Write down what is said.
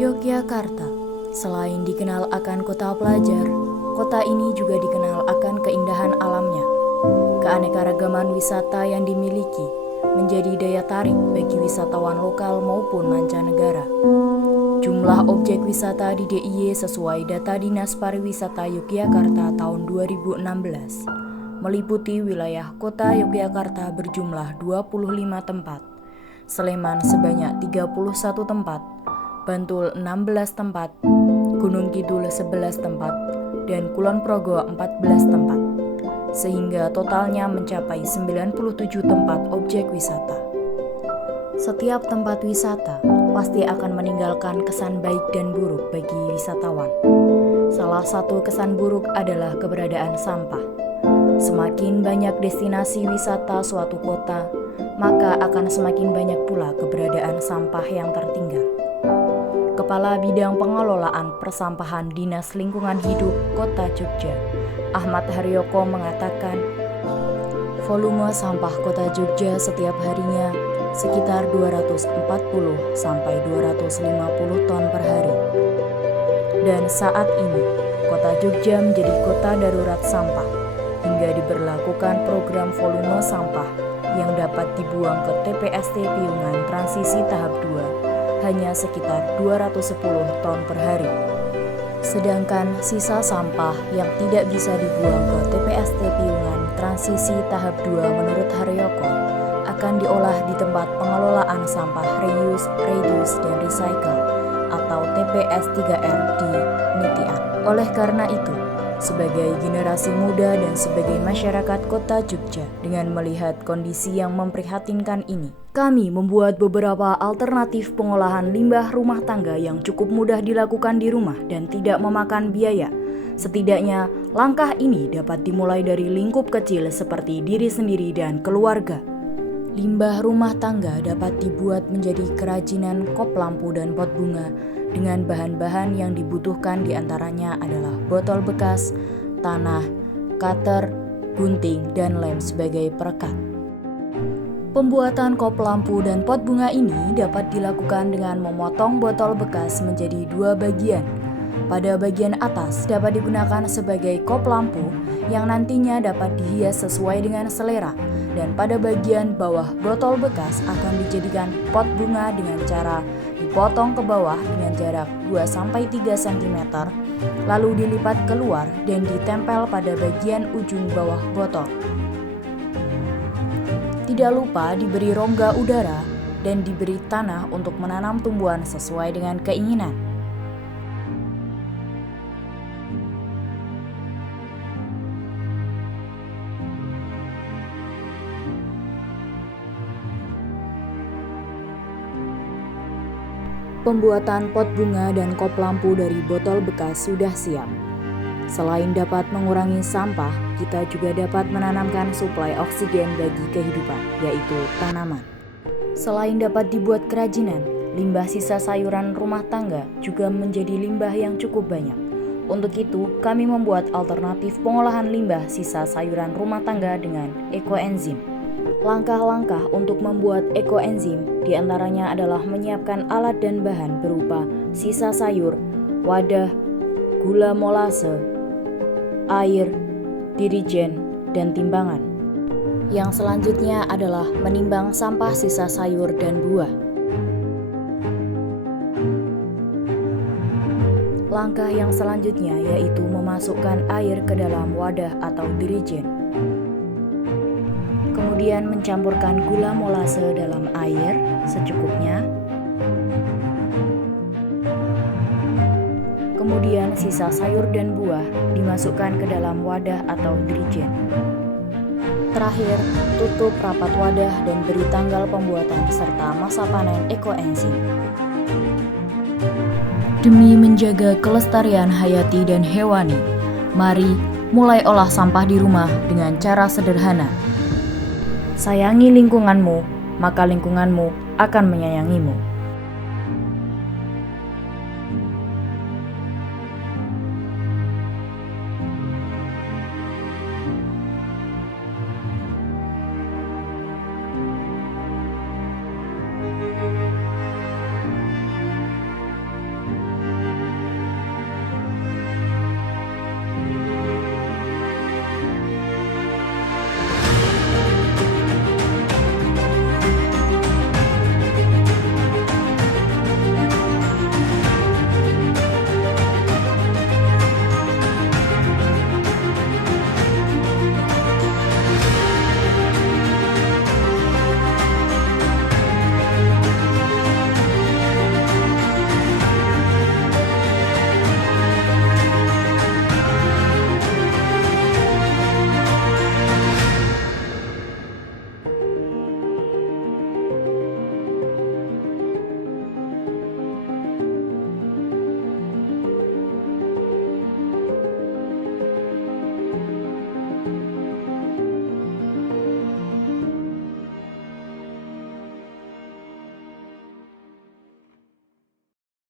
Yogyakarta, selain dikenal akan kota pelajar, kota ini juga dikenal akan keindahan alamnya. Keanekaragaman wisata yang dimiliki menjadi daya tarik bagi wisatawan lokal maupun mancanegara. Jumlah objek wisata di DIY sesuai data Dinas Pariwisata Yogyakarta tahun 2016 meliputi wilayah kota Yogyakarta berjumlah 25 tempat, Sleman sebanyak 31 tempat, Bantul 16 tempat, Gunung Kidul 11 tempat, dan Kulon Progo 14 tempat, sehingga totalnya mencapai 97 tempat objek wisata. Setiap tempat wisata pasti akan meninggalkan kesan baik dan buruk bagi wisatawan. Salah satu kesan buruk adalah keberadaan sampah. Semakin banyak destinasi wisata suatu kota, maka akan semakin banyak pula keberadaan sampah yang tertinggal. Kepala Bidang Pengelolaan Persampahan Dinas Lingkungan Hidup Kota Jogja, Ahmad Haryoko mengatakan, volume sampah Kota Jogja setiap harinya sekitar 240 sampai 250 ton per hari. Dan saat ini, Kota Jogja menjadi kota darurat sampah hingga diberlakukan program volume sampah yang dapat dibuang ke TPST Piungan Transisi Tahap 2 hanya sekitar 210 ton per hari. Sedangkan sisa sampah yang tidak bisa dibuang ke TPST Piungan Transisi Tahap 2 menurut Haryoko akan diolah di tempat pengelolaan sampah reuse, reduce, dan recycle atau TPS 3R di Nitian. Oleh karena itu, sebagai generasi muda dan sebagai masyarakat Kota Jogja, dengan melihat kondisi yang memprihatinkan ini, kami membuat beberapa alternatif pengolahan limbah rumah tangga yang cukup mudah dilakukan di rumah dan tidak memakan biaya. Setidaknya, langkah ini dapat dimulai dari lingkup kecil seperti diri sendiri dan keluarga. Limbah rumah tangga dapat dibuat menjadi kerajinan kop lampu dan pot bunga dengan bahan-bahan yang dibutuhkan diantaranya adalah botol bekas, tanah, cutter, gunting, dan lem sebagai perekat. Pembuatan kop lampu dan pot bunga ini dapat dilakukan dengan memotong botol bekas menjadi dua bagian. Pada bagian atas dapat digunakan sebagai kop lampu yang nantinya dapat dihias sesuai dengan selera, dan pada bagian bawah botol bekas akan dijadikan pot bunga dengan cara dipotong ke bawah dengan jarak 2-3 cm, lalu dilipat keluar dan ditempel pada bagian ujung bawah botol. Tidak lupa diberi rongga udara dan diberi tanah untuk menanam tumbuhan sesuai dengan keinginan. Pembuatan pot bunga dan kop lampu dari botol bekas sudah siap. Selain dapat mengurangi sampah, kita juga dapat menanamkan suplai oksigen bagi kehidupan, yaitu tanaman. Selain dapat dibuat kerajinan, limbah sisa sayuran rumah tangga juga menjadi limbah yang cukup banyak. Untuk itu, kami membuat alternatif pengolahan limbah sisa sayuran rumah tangga dengan ekoenzim. Langkah-langkah untuk membuat ekoenzim diantaranya adalah menyiapkan alat dan bahan berupa sisa sayur, wadah, gula molase, air, dirigen, dan timbangan. Yang selanjutnya adalah menimbang sampah sisa sayur dan buah. Langkah yang selanjutnya yaitu memasukkan air ke dalam wadah atau dirigen. Kemudian mencampurkan gula molase dalam air secukupnya. Kemudian sisa sayur dan buah dimasukkan ke dalam wadah atau dirigen. Terakhir, tutup rapat wadah dan beri tanggal pembuatan serta masa panen ekoenzim. Demi menjaga kelestarian hayati dan hewani, mari mulai olah sampah di rumah dengan cara sederhana. Sayangi lingkunganmu, maka lingkunganmu akan menyayangimu.